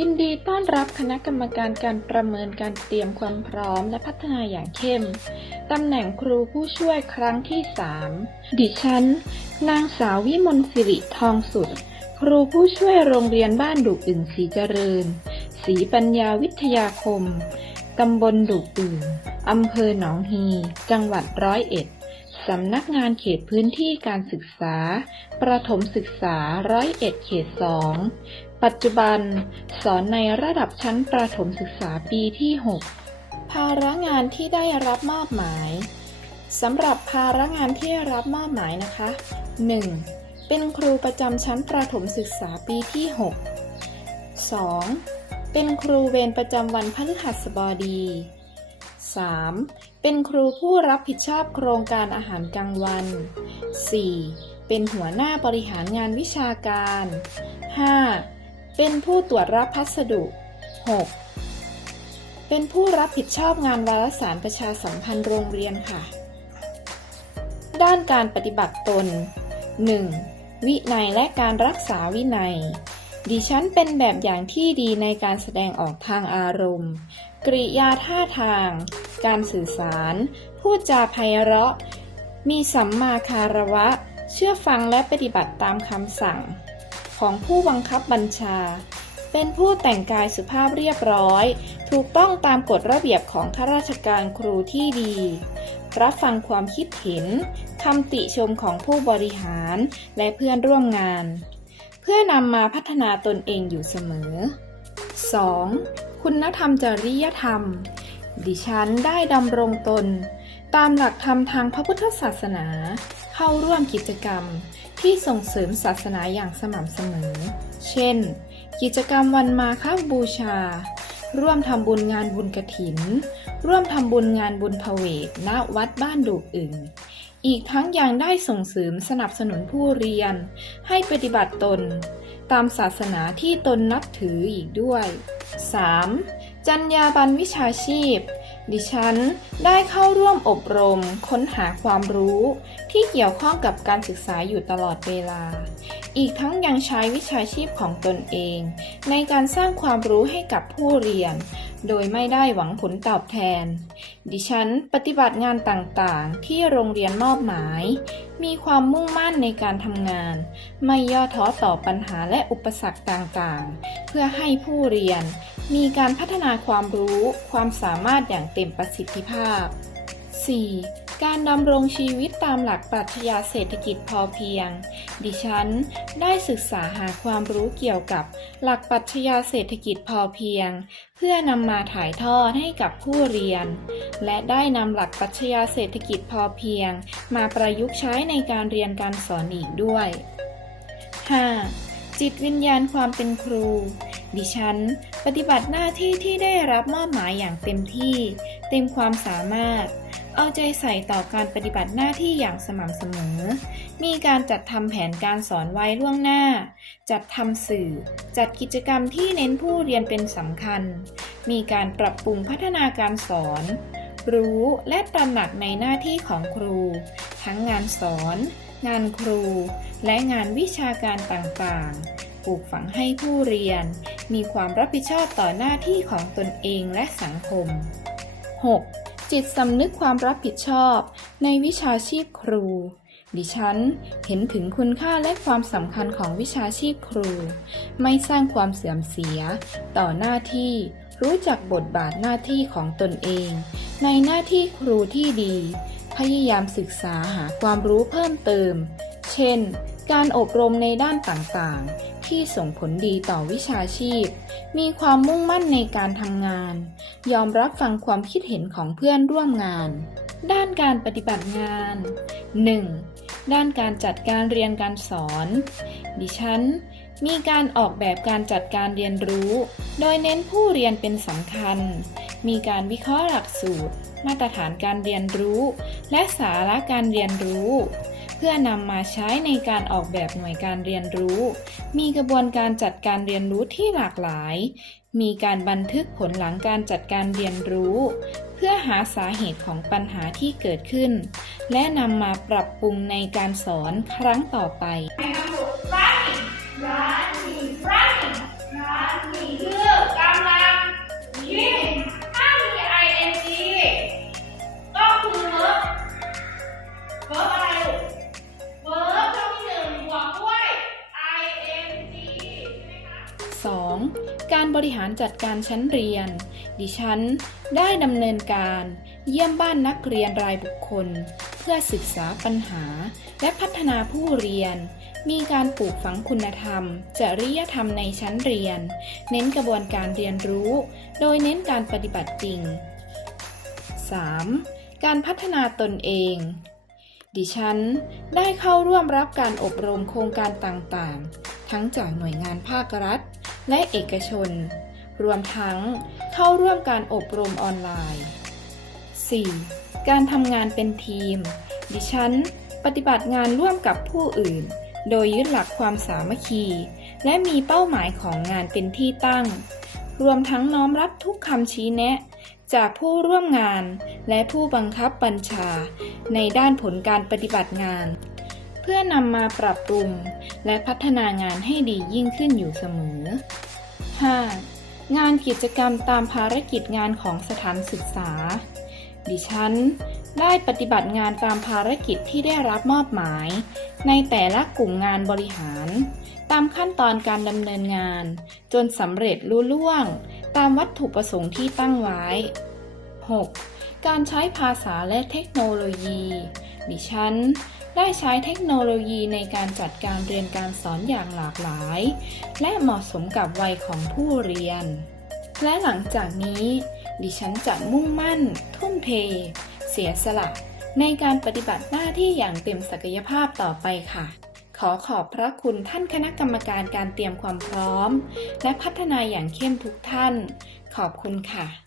ยินดีต้อนรับคณะกรรมการการประเมินการเตรียมความพร้อมและพัฒนาอย่างเข้ม ตำแหน่งครูผู้ช่วยครั้งที่ 3 ดิฉัน นางสาววิมลสิริทองสุด ครูผู้ช่วยโรงเรียนบ้านดุกอึ่งศรีเจริญ ศรีปัญญาวิทยาคม ตำบลดุกอึ่งอำเภอหนองฮี จังหวัดร้อยเอ็ดสำนักงานเขตพื้นที่การศึกษา ประถมศึกษาร้อยเอ็ดเขตสอง ปัจจุบัน สอนในระดับชั้นประถมศึกษาปีที่ 6 ภาระงานที่ได้รับมอบหมายสำหรับภาระงานที่ได้รับมอบหมายนะคะ 1. เป็นครูประจำชั้นประถมศึกษาปีที่ 6 2. เป็นครูเวรประจำวันพฤหัสบดี 3. เป็นครูผู้รับผิดชอบโครงการอาหารกลางวัน 4. เป็นหัวหน้าบริหารงานวิชาการ 5. เป็นผู้ตรวจรับพัสดุ 6. เป็นผู้รับผิดชอบงานวารสารประชาสัมพันธ์โรงเรียนค่ะ ด้านการปฏิบัติตน 1. วินัยและการรักษาวินัย ดิฉันเป็นแบบอย่างที่ดีในการแสดงออกทางอารมณ์ กริยาท่าทาง การสื่อสาร พูดจาไพเราะ มีสัมมาคารวะ เชื่อฟังและปฏิบัติตามคำสั่ง ของผู้บังคับบัญชา เป็นผู้แต่งกายสุภาพเรียบร้อย ถูกต้องตามกฎระเบียบของข้าราชการครูที่ดี รับฟังความคิดเห็นคำติชมของผู้บริหารและเพื่อนร่วมงาน เพื่อนำมาพัฒนาตนเองอยู่เสมอ 2. คุณธรรมจริยธรรม ดิฉันได้ดำรงตน ตามหลักธรรมทางพระพุทธศาสนา เข้าร่วมกิจกรรม ที่ส่งเสริมศาสนาอย่างสม่ำเสมอ เช่น กิจกรรมวันมาฆบูชา ร่วมทำบุญงานบุญกระถิน ร่วมทำบุญงานบุญพเวทณวัดบ้านดูกอึ่งอีกทั้งยังได้ส่งเสริมสนับสนุนผู้เรียน ให้ปฏิบัติตน ตามศาสนาที่ตนนับถืออีกด้วย 3. จรรยาบรรณวิชาชีพดิฉันได้เข้าร่วมอบรมค้นหาความรู้ที่เกี่ยวข้องกับการศึกษาอยู่ตลอดเวลา อีกทั้งยังใช้วิชาชีพของตนเอง ในการสร้างความรู้ให้กับผู้เรียน โดยไม่ได้หวังผลตอบแทน ดิฉันปฏิบัติงานต่างๆ ที่โรงเรียนมอบหมาย มีความมุ่งมั่นในการทำงาน ไม่ย่อท้อต่อปัญหาและอุปสรรคต่างๆ เพื่อให้ผู้เรียน มีการพัฒนาความรู้ ความสามารถอย่างเต็มประสิทธิภาพ 4. การดำรงชีวิตตามหลักปรัชญาเศรษฐกิจพอเพียง ดิฉันได้ศึกษาหาความรู้เกี่ยวกับหลักปรัชญาเศรษฐกิจพอเพียง เพื่อนำมาถ่ายทอดให้กับผู้เรียน และได้นำหลักปรัชญาเศรษฐกิจพอเพียง มาประยุกต์ใช้ในการเรียนการสอนอีกด้วย 5. จิตวิญญาณความเป็นครู ดิฉัน ปฏิบัติหน้าที่ที่ได้รับมอบหมายอย่างเต็มที่ เต็มความสามารถ เอาใจใส่ต่อการปฏิบัติหน้าที่อย่างสม่ำเสมอ มีการจัดทำแผนการสอนไว้ล่วงหน้า จัดทำสื่อ จัดกิจกรรมที่เน้นผู้เรียนเป็นสำคัญ มีการปรับปรุงพัฒนาการสอน รู้และตระหนักในหน้าที่ของครู ทั้งงานสอน งานครู และงานวิชาการต่างๆ ปลูกฝังให้ผู้เรียน มีความรับผิดชอบต่อหน้าที่ของตนเองและสังคม 6. จิตสำนึกความรับผิดชอบ ในวิชาชีพครู ดิฉันเห็นถึงคุณค่าและความสำคัญของวิชาชีพครู ไม่สร้างความเสื่อมเสีย ต่อหน้าที่ รู้จักบทบาทหน้าที่ของตนเอง ในหน้าที่ครูที่ดี พยายามศึกษาหาความรู้เพิ่มเติม เช่น การอบรมในด้านต่างๆ ที่ส่งผลดีต่อวิชาชีพ มีความมุ่งมั่นในการทำงาน ยอมรับฟังความคิดเห็นของเพื่อนร่วมงาน ด้านการปฏิบัติงาน 1. ด้านการจัดการเรียนการสอน ดิฉัน มีการออกแบบการจัดการเรียนรู้ โดยเน้นผู้เรียนเป็นสำคัญ มีการวิเคราะห์หลักสูตร มาตรฐานการเรียนรู้ และสาระการเรียนรู้ เพื่อนำมาใช้ในการออกแบบหน่วยการเรียนรู้ มีกระบวนการจัดการเรียนรู้ที่หลากหลาย มีการบันทึกผลหลังการจัดการเรียนรู้ เพื่อหาสาเหตุของปัญหาที่เกิดขึ้น และนำมาปรับปรุงในการสอนครั้งต่อไป 2. การบริหารจัดการชั้นเรียน ดิฉัน ได้ดำเนินการ เยี่ยมบ้านนักเรียนรายบุคคล เพื่อศึกษาปัญหา และพัฒนาผู้เรียน มีการปลูกฝังคุณธรรม จริยธรรมในชั้นเรียน เน้นกระบวนการเรียนรู้ โดยเน้นการปฏิบัติจริง 3. การพัฒนาตนเองดิฉันได้เข้าร่วมรับการอบรมโครงการต่างๆ ทั้งจากหน่วยงานภาครัฐ และเอกชน รวมทั้งเข้าร่วมการอบรมออนไลน์ 4. การทำงานเป็นทีม ดิฉัน ปฏิบัติงานร่วมกับผู้อื่น โดยยึดหลักความสามัคคี และมีเป้าหมายของงานเป็นที่ตั้ง รวมทั้งน้อมรับทุกคำชี้แนะ จากผู้ร่วมงานและผู้บังคับบัญชา ในด้านผลการปฏิบัติงาน พื่อนำมาปรับปรุงและพัฒนางานให้ดียิ่งขึ้นอยู่เสมอ 5. งานกิจกรรมตามภารกิจงานของสถานศึกษา ดิฉัน ได้ปฏิบัติงานตามภารกิจที่ได้รับมอบหมาย ในแต่ละกลุ่มงานบริหาร ตามขั้นตอนการดำเนินงาน จนสำเร็จลุล่วง ตามวัตถุประสงค์ที่ตั้งไว้ 6. การใช้ภาษาและเทคโนโลยี ดิฉัน ได้ใช้เทคโนโลยีในการจัดการเรียนการสอนอย่างหลากหลาย และเหมาะสมกับวัยของผู้เรียน และหลังจากนี้ ดิฉันจะมุ่งมั่น ทุ่มเท เสียสละ ในการปฏิบัติหน้าที่อย่างเต็มศักยภาพต่อไปค่ะ ขอขอบพระคุณท่านคณะกรรมการการเตรียมความพร้อม และพัฒนาอย่างเข้มทุกท่าน ขอบคุณค่ะ